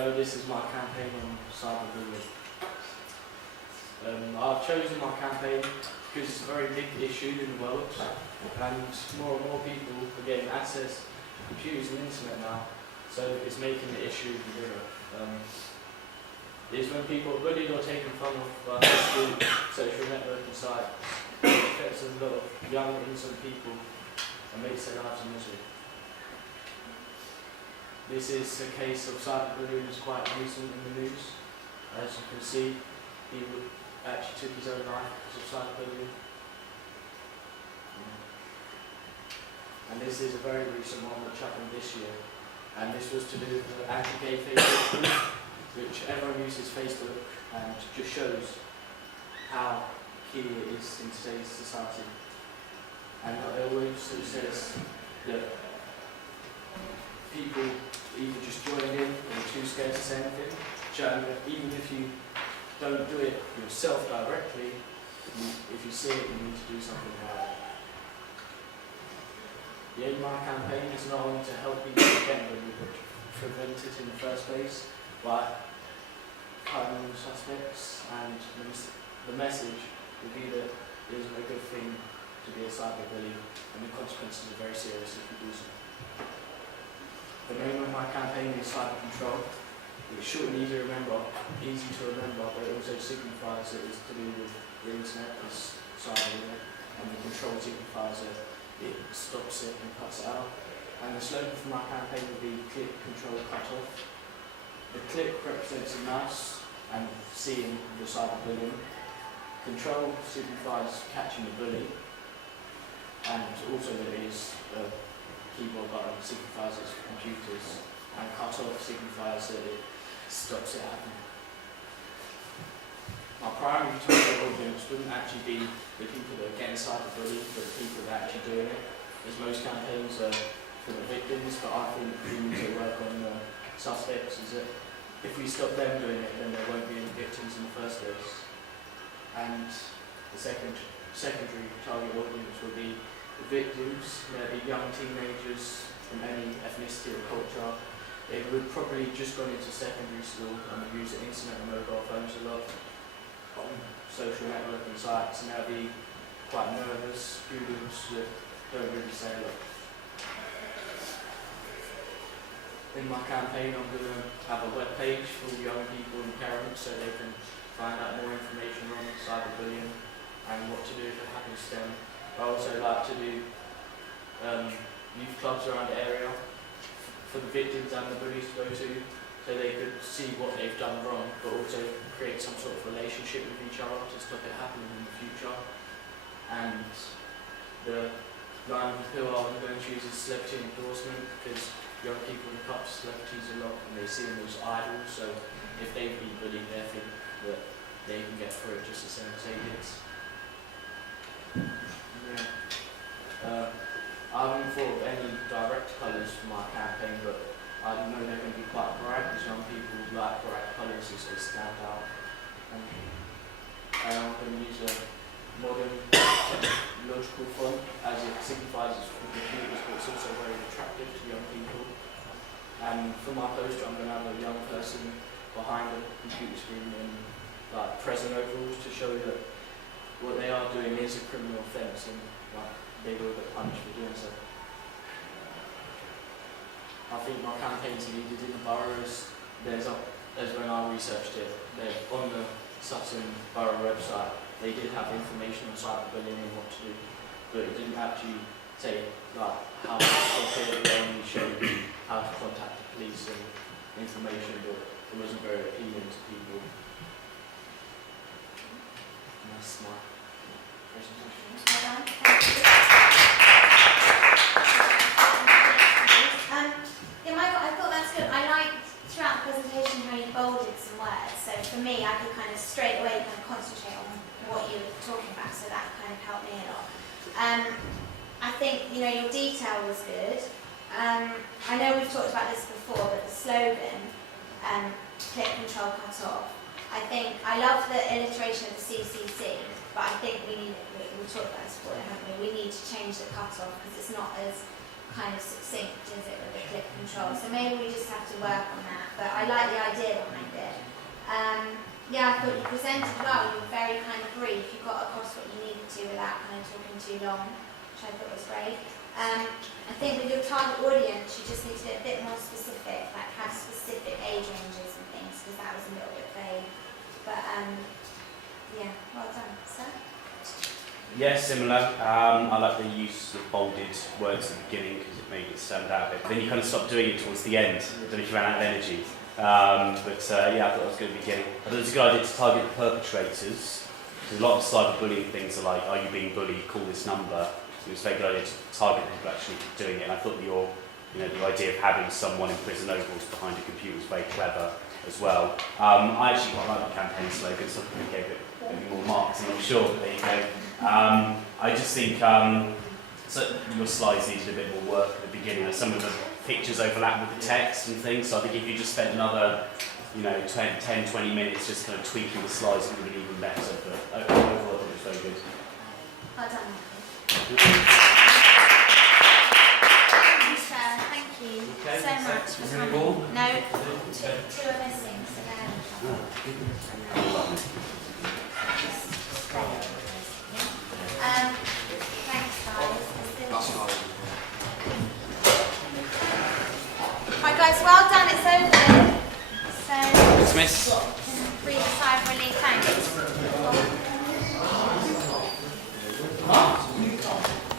Hello, this is my campaign on cyberbullying. I've chosen my campaign because it's a very big issue in the world, and more people are getting access to computers and internet now, so it's making the issue bigger. It's when people are bullied or taken fun of by school, social networking sites. It affects a lot of young, innocent people and makes their lives a misery. This is a case of cyberbullying that's quite recent in the news. As you can see, he actually took his own life because of cyberbullying. And this is a very recent one which happened this year. And this was to do with the anti-gay Facebook group, which everyone uses Facebook and just shows how key it is in today's society. And it always says that people either just join in or are too scared to say anything, showing that even if you don't do it yourself directly, if you see it, you need to do something about it. The aim of my campaign is not only to help people get bullied, but to prevent it in the first place by cutting the suspects, and the message will be that it isn't a good thing to be a cyberbully, and the consequences are very serious if you do so. The name of my campaign is Cyber Control. It's short and easy to remember, but it also signifies that it's to do with the internet as cyber, and the control signifies that it stops it and cuts it out. And the slogan for my campaign would be click, control, cut off. The click represents a mouse and seeing the cyberbullying. Control signifies catching the bully, and also that it is a keyboard button signifies it's for computers, and cut off signifies that it stops it happening. My primary target audience wouldn't actually be the people that are getting cyberbullied, but the people that are actually doing it, as most campaigns are for the victims, but I think we need to work on the suspects, is that if we stop them doing it, then there won't be any victims in the first place. And the secondary target audience will be the victims. They'll be young teenagers from any ethnicity or culture. They would probably just gone into secondary school and use the internet and mobile phones a lot on social networking sites, and they'll be quite nervous students that don't really say a lot. In my campaign, I'm going to have a web page for young people and parents so they can find out more information on cyberbullying and what to do if it happens to them. I also like to do youth clubs around the area for the victims and the bullies to go to, so they could see what they've done wrong, but also create some sort of relationship with each other to stop it happening in the future. And the line of appeal I'm going to choose is celebrity endorsement, because young people look up to celebrities a lot and they see them as idols, so if they've been bullied, they think that they can get through it just the same as they did. I haven't thought of any direct colours for my campaign, but I know they're going to be quite bright, because young people like bright colours as they stand out. And I'm going to use a modern technological font, as it signifies it's for computers, but it's also very attractive to young people. And for my poster, I'm going to have a young person behind the computer screen in like prison overalls to show that what they are doing is a criminal offence, and they will get punished for doing so. I think my campaign's needed in the boroughs. As when I researched it, on the Sutton Borough website, they did have information on cyberbullying and what to do, but it didn't actually say like how to stop it. It only showed you how to contact the police and information, but it wasn't very appealing to people. And that's my presentation. I thought that's good. I liked throughout the presentation how you bolded some words. So for me, I could kind of straight away kind of concentrate on what you were talking about. So that kind of helped me a lot. I think your detail was good. I know we've talked about this before, but the slogan, click, control, cut off. I love the illustration of the CCC, but I think we talked about this before, haven't we? We need to change the cut off because it's not as kind of succinct, is it, with the click control? So maybe we just have to work on that. But I like the idea behind it. Yeah, I thought you presented well. You were very kind of brief. You got across what you needed to without kind of talking too long, which I thought was great. I think with your target audience, you just need to be a bit more specific, like have specific age ranges and things, because that was a little bit vague. But yeah, well done, sir. Yeah, similar. I like the use of bolded words at the beginning because it made it stand out a bit. But then you kind of stopped doing it towards the end. I don't know if you ran out of energy. Yeah, I thought it was good at the beginning. I thought it was a good idea to target the perpetrators. Because a lot of cyberbullying things are like, are you being bullied? Call this number. It was a very good idea to target the people actually doing it. And I thought the idea of having someone in prison overalls behind a computer was very clever as well. I actually quite like the campaign slogan, so I probably gave it maybe more marks, I'm not sure, but there you go. I just think so your slides needed a bit more work at the beginning. Some of the pictures overlap with the text and things, so I think if you just spent another 10-20 minutes just kind of tweaking the slides, it would have been even better. But overall, I thought it was very good. Well done. Thank you, sir. Thank you so much for coming. No, two are missing, so thanks, guys. Right, guys, well done. It's over. So, Dismiss. breathe a sigh of relief. Thanks.